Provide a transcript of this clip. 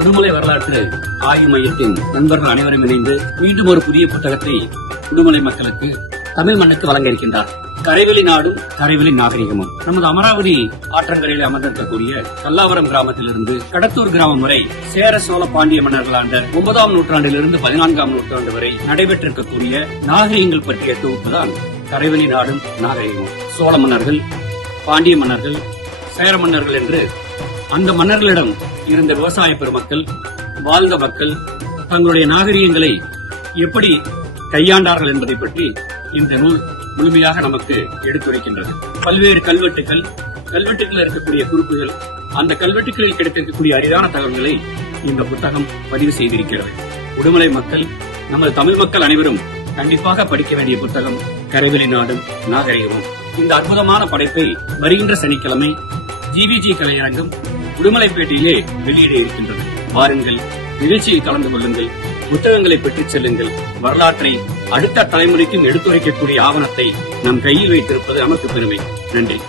உடுமலை வரலாற்று ஆய்வு மையத்தின் நண்பர்கள் அனைவரும் இணைந்து மீண்டும் ஒரு புதிய புத்தகத்தை உடுமலை மக்களுக்கு தமிழ் மண்ணுக்கு வழங்க இருக்கின்றார். கரைவெளி நாடும் கரைவெளி நாகரிகமும். நமது அமராவதி ஆற்றங்கரையில் அமர்ந்திருக்கக்கூடிய கல்லாவரம் கிராமத்திலிருந்து கடத்தூர் கிராமம் வரை சேர சோழ பாண்டிய மன்னர்கள் ஆண்ட ஒன்பதாம் நூற்றாண்டிலிருந்து பதினான்காம் நூற்றாண்டு வரை நடைபெற்றிருக்கக்கூடிய நாகரிகங்கள் பற்றிய தொகுப்புதான் கரைவெளி நாடும் நாகரிகமும். சோழ மன்னர்கள் பாண்டிய மன்னர்கள் சேர மன்னர்கள் என்று அந்த மன்னர்களிடம் இருந்த விவசாய பெருமக்கள் வாழ்ந்த மக்கள் தங்களுடைய நாகரிகங்களை எப்படி கையாண்டார்கள் என்பதை பற்றி இந்த நூல் முழுமையாக நமக்கு எடுத்துரைக்கின்றது. பல்வேறு கல்வெட்டுகள் கல்வெட்டுகளில் இருக்கக்கூடிய குறிப்புகள் அந்த கல்வெட்டுகளில் கிடைத்திருக்கக்கூடிய அரிதான தகவல்களை இந்த புத்தகம் பதிவு செய்திருக்கிறது. உடுமலை மக்கள் நமது தமிழ் மக்கள் அனைவரும் கண்டிப்பாக படிக்க வேண்டிய புத்தகம் கரைவிலை நாடும் நாகரிகமும். இந்த அற்புதமான படைப்பை வருகின்ற சனிக்கிழமை ஜிவிஜி கலையரங்கம் உடுமலைப்பேட்டையிலே வெளியிட இருக்கின்றது வாருங்கள் நிகழ்ச்சியில் கலந்து கொள்ளுங்கள் புத்தகங்களை பெற்றுச் செல்லுங்கள். வரலாற்றை அடுத்த தலைமுறைக்கும் எடுத்துரைக்கக்கூடிய ஆவணத்தை நம் கையில் வைத்திருப்பது நமக்கு பெருமை. நன்றி.